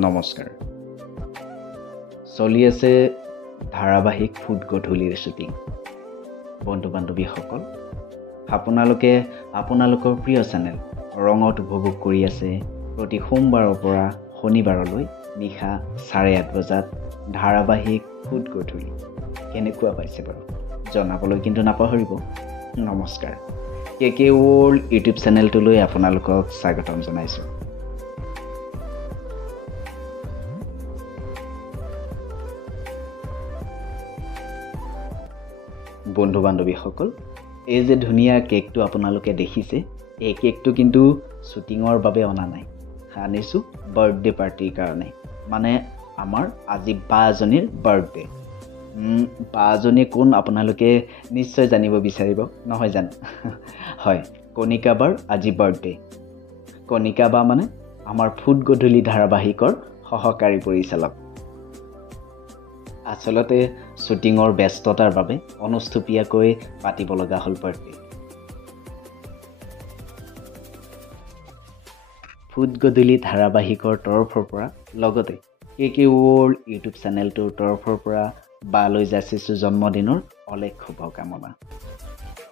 নমস্কাৰ চলি আছে ধাৰাবাহিক ফুড গধূলিৰ শ্বুটিং বন্ধু বান্ধৱীসকল আপোনালোকৰ প্ৰিয় চেনেল ৰঙত উপভোগ কৰি আছে প্ৰতি সোমবাৰৰ পৰা শনিবাৰলৈ নিশা 8:30 বজাত ধাৰাবাহিক ফুড গধূলি কেনেকুৱা পাইছে বাৰু জনাবলৈ কিন্তু নাপাহৰিব নমস্কাৰ কে ৱৰ্ল্ড ইউটিউব চেনেলটোলৈ আপোনালোকক স্বাগতম জনাইছোঁ বন্ধু বান্ধৱীসকল এই যে ধুনীয়া কেকটো আপোনালোকে দেখিছে এই কেকটো কিন্তু শ্বুটিঙৰ বাবে অনা নাই আনিছোঁ বাৰ্থডে পাৰ্টিৰ কাৰণে মানে আমাৰ আজি বাজনীৰ বাৰ্থডে বাজনী কোন আপোনালোকে নিশ্চয় জানিব বিচাৰিব নহয় জানো হয় কণিকা বাৰ আজি বাৰ্থডে কণিকা বা মানে আমাৰ ফুড গধূলি ধাৰাবাহিকৰ সহকাৰী পৰিচালক আচলতে শ্বুটিঙৰ ব্যস্ততাৰ বাবে অনুষ্টুপীয়াকৈ পাতিব লগা হ'ল বাৰ্থডে ফুড গধূলি ধাৰাবাহিকৰ তৰফৰ পৰা লগতে কে ৱৰ্ল্ড ইউটিউব চেনেলটোৰ তৰফৰ পৰা বালৈ যাচিছোঁ জন্মদিনৰ অলেখ শুভকামনা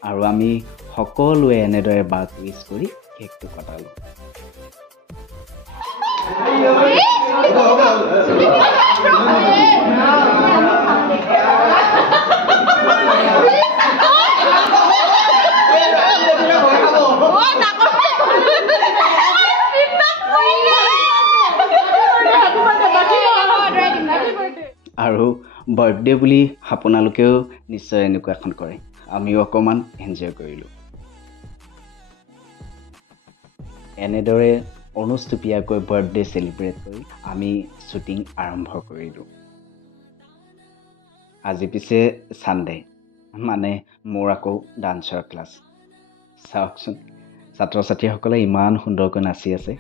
আৰু আমি সকলোৱে এনেদৰে বাক উইচ কৰি কেকটো কটালোঁ আৰু বাৰ্থডে বুলি আপোনালোকেও নিশ্চয় এনেকুৱা এখন কৰে আমিও অকণমান এনজয় কৰিলোঁ এনেদৰে অনুষ্টুপীয়াকৈ বাৰ্থডে চেলিব্ৰেট কৰি আমি শ্বুটিং আৰম্ভ কৰিলোঁ আজি পিছে ছানডে মানে মোৰ আকৌ ডান্সৰ ক্লাছ চাওকচোন ছাত্ৰ ছাত্ৰীসকলে ইমান সুন্দৰকৈ নাচি আছে